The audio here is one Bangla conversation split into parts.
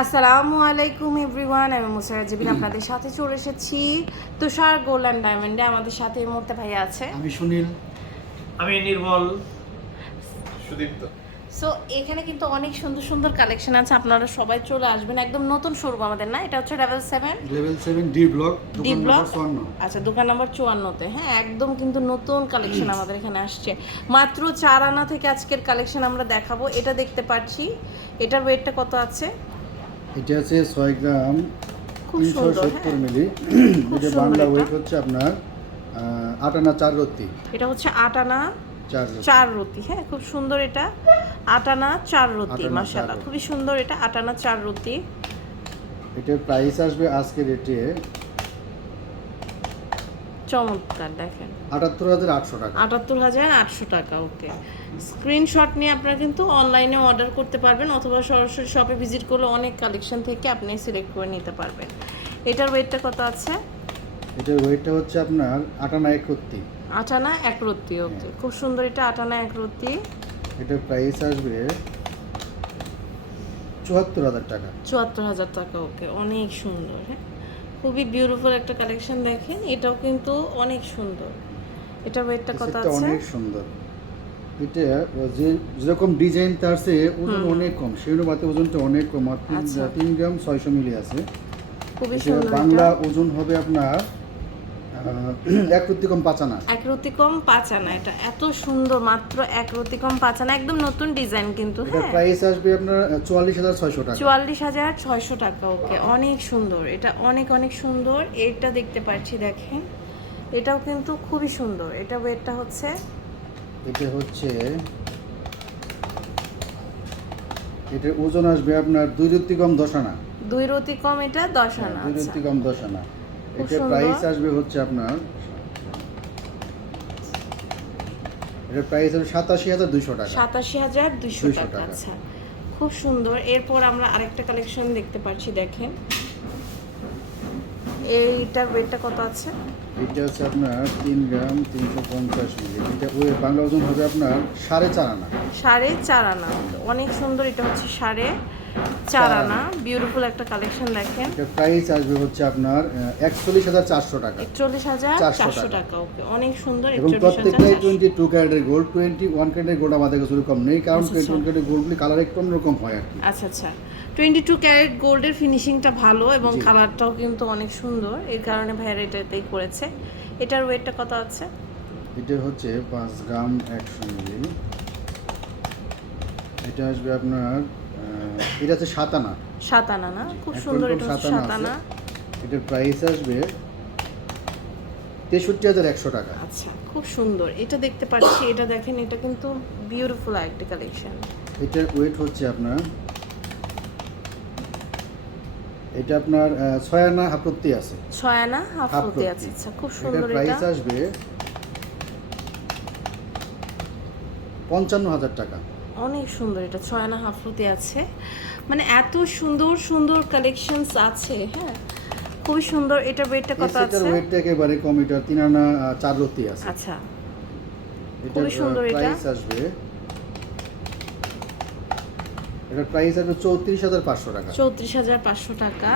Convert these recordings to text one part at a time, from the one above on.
আসসালামু আলাইকুম এভরিওয়ান আমি মুসারা জিবিন আপনাদের সাথে চলে এসেছি তুষার গোল্ড অ্যান্ড ডায়মন্ডে। আমাদের সাথে এই মুহূর্তে ভাইয়া আছে। আমি সুনীল। আমি নির্মল সুদীপ্ত। সো এখানে কিন্তু অনেক সুন্দর সুন্দর কালেকশন আছে। আপনারা সবাই চলে আসবেন। একদম নতুন শোরুম আমাদের না? এটা হচ্ছে level seven level seven D block D দোকান ব্লক আচ্ছা দোকান নম্বর চুয়ান্নতে। হ্যাঁ একদম কিন্তু নতুন কালেকশন আমাদের এখানে আসছে। মাত্র চার আনা থেকে আজকের কালেকশন আমরা দেখাবো। এটা দেখতে পাচ্ছি। এটার ওয়েটটা কত আছে? এটা আছে ছয় গ্রাম তিনশো সত্তর হ্যাঁ। মিলি। এটা বাংলা ওয়েট হচ্ছে আপনার আট আনা চার রত্তি। এটা হচ্ছে আট আনা চার রতি রুটি হ্যাঁ খুব সুন্দর এটা। আটানা চার রুটি মাসাল্লাহ খুবই সুন্দর এটা আটানা চার রুটি এটার প্রাইস আসবে আজকে রেটে চমৎকার দেখেন। আটাত্তর হাজার আটশো টাকা। আটাত্তর হাজার আটশো টাকা ওকে। স্ক্রিনশট নিয়ে আপনারা কিন্তু অনলাইনে অর্ডার করতে পারবেন অথবা সরাসরি শপে ভিজিট করলে অনেক কালেকশন থেকে আপনি সিলেক্ট করে নিতে পারবেন। এটার ওয়েটটা কত আছে? এটার ওয়েটটা হচ্ছে আপনার আটানা এক রত্তি আটানা এক রুটি ওকে খুব সুন্দর এটা আটানা এক রুটি এটার প্রাইস আসবে চুয়াত্তর হাজার টাকা। চুয়াত্তর হাজার টাকা ওকে। অনেক সুন্দর হ্যাঁ। খুবই বিউটিফুল একটা কালেকশন দেখেন। এটাও কিন্তু অনেক সুন্দর। এটা ওয়েটটা কত আছে। অনেক সুন্দর। এটা যে যেরকম ডিজাইন তার সে ওজন অনেক কম। সেই অনুপাতে ওজনটা অনেক কম। আর তিন- আচ্ছা। গ্রাম ছয়শো মিলি আছে। খুবই সুন্দর বাংলা ওজন হবে আপনার এক রত্তি কম পাঁচানা। এক রতি কম পাঁচ আনা এটা এত সুন্দর মাত্র এক রতি কম পাঁচ আনা একদম নতুন ডিজাইন কিন্তু হ্যাঁ। প্রাইস আসবে আপনার চুয়াল্লিশ হাজার ছয়শো টাকা। চুয়াল্লিশ হাজার ছয়শো টাকা ওকে অনেক সুন্দর এটা অনেক অনেক সুন্দর এটা দেখতে পাচ্ছি দেখেন এটাও কিন্তু খুবই সুন্দর এটা ওয়েটটা হচ্ছে এটা হচ্ছে এটার ওজন আসবে আপনার দুই রত্তি কম দশ আনা দুই রতি কম এটা দশ আনা দুই আচ্ছা। রত্তি কম দশ আনা সুন্দর। প্রাইস আসবে হচ্ছে আপনার এটা প্রাইস হবে সাতাশি হাজার দুশো টাকা। সাতাশি হাজার 200 টাকা। আচ্ছা। খুব সুন্দর। এরপর আমরা আরেকটা কালেকশন দেখতে পাচ্ছি দেখেন। এইটার ওয়েটটা কত আছে? এটা হচ্ছে আপনার তিন গ্রাম তিনশো পঞ্চাশ মিলি। এটা ওই বাংলা ওজন হবে আপনার সাড়ে চার আনা। সাড়ে চার আনা। অনেক সুন্দর এটা হচ্ছে সাড়ে চার আনা। বিউটিফুল একটা কালেকশন দেখেন। এটার প্রাইস আসবে হচ্ছে আপনার একচল্লিশ হাজার চারশো টাকা। একচল্লিশ হাজার চারশো টাকা। ওকে অনেক সুন্দর এবং প্রত্যেকটাই টোয়েন্টি টু ক্যারেটের গোল্ড টোয়েন্টি ওয়ান ক্যারেটের গোল্ড আমাদের কাছে কম নেই কারণ আচ্ছা, টোয়েন্টি ওয়ান ক্যারেটের গোল্ডগুলি কালার একটু অন্যরকম হয় আর কি। আচ্ছা আচ্ছা। টোয়েন্টি টু ক্যারেট গোল্ডের ফিনিশিংটা ভালো এবং কালারটাও কিন্তু অনেক সুন্দর। এই কারণে ভাইয়ার এটাতেই করেছে। এটার ওয়েটটা কত আছে? এটা হচ্ছে পাঁচ গ্রাম মিলি। এটা আসবে আপনার এটা হচ্ছে সাত আনা সাত আনা না খুব সুন্দর কুইন্টাল এটা হচ্ছে সাত সাত আনা আনা এটার প্রাইস আসবে তেষট্টি হাজার একশো টাকা। আচ্ছা খুব সুন্দর। এটা দেখতে পাচ্ছি এটা দেখেন এটা কিন্তু বিউটিফুল একটা কালেকশন এটার ওয়েট হচ্ছে আপনার এটা আপনার ছয় আনা হাফরত্তি আছে। ছয় আনা হাফ হাফ। আছে। আচ্ছা খুব সুন্দর প্রাইস আসবে পঞ্চান্ন হাজার টাকা। অনেক সুন্দর এটা ছয় আনা হাফ রুটি আছে। মানে এত সুন্দর সুন্দর কালেকশনস আছে হ্যাঁ? খুবই সুন্দর এটা ওয়েটটা কত এটার আছে? ওয়েটটা একেবারে কম এটা তিন আনা চার রত্তি আছে। আচ্ছা। এটার খুবই সুন্দর এটা। প্রাইস আসবে এটার প্রাইস আসবে চৌত্রিশ হাজার পাঁচশো টাকা। চৌত্রিশ হাজার পাঁচশো টাকা।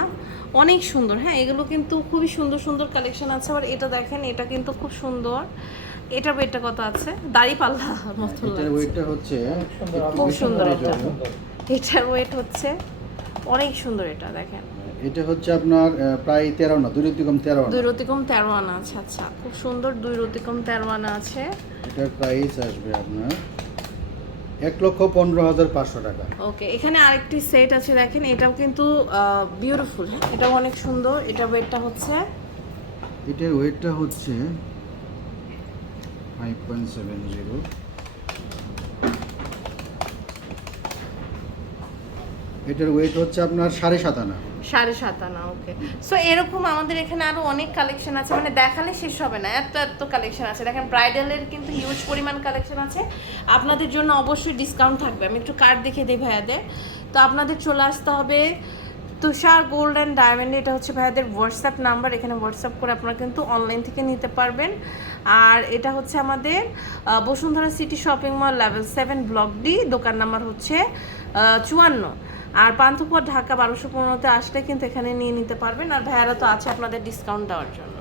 অনেক সুন্দর হ্যাঁ এগুলো কিন্তু খুবই সুন্দর সুন্দর কালেকশন আছে। আবার এটা দেখেন এটা কিন্তু খুব সুন্দর। এটার ওয়েটটা কত আছে দাড়ি পাল্লা মতো এটার ওয়েটটা হচ্ছে খুব সুন্দর এটা। এটার ওয়েট হচ্ছে অনেক সুন্দর এটা দেখেন। এটা হচ্ছে আপনার প্রায় তেরো না দুই রত্তি কম তেরো আনা। দুই রতিকম তেরো আনা আছে আচ্ছা। খুব সুন্দর দুই রতিকম তেরো আনা আছে। এটার প্রাইস আসবে আপনার এক লক্ষ পনেরো হাজার পাঁচশো টাকা। ওকে এখানে আরেকটি সেট আছে দেখেন এটাও কিন্তু বিউটিফুল হ্যাঁ? এটাও অনেক সুন্দর এটা ওয়েটটা হচ্ছে? এটার ওয়েটটা হচ্ছে ফাইভ পয়েন্ট সেভেন জিরো এটার ওয়েট হচ্ছে আপনার সাড়ে সাত আনা। সাড়ে সাত আনা ওকে সো এরকম আমাদের এখানে আরও অনেক কালেকশন আছে মানে দেখালে শেষ হবে না, এত এত কালেকশন আছে। দেখেন ব্রাইডালের কিন্তু হিউজ পরিমাণ কালেকশন আছে। আপনাদের জন্য অবশ্যই ডিসকাউন্ট থাকবে। আমি একটু কার্ড দেখে দিই ভাইয়াদের। তো আপনাদের চলে আসতে হবে তুষার গোল্ড অ্যান্ড ডায়মন্ড, এটা হচ্ছে ভাইয়াদের হোয়াটসঅ্যাপ নাম্বার, এখানে হোয়াটসঅ্যাপ করে আপনারা কিন্তু অনলাইন থেকে নিতে পারবেন। আর এটা হচ্ছে আমাদের Bashundhara city shopping mall level seven block D দোকান নাম্বার হচ্ছে চুয়ান্ন। আর পান্থপথ ঢাকা বারোশো পনেরোতে আসলে কিন্তু এখানে নিয়ে নিতে পারবেন। আর ভাইয়ারা তো আছে আপনাদের ডিসকাউন্ট দেওয়ার জন্য।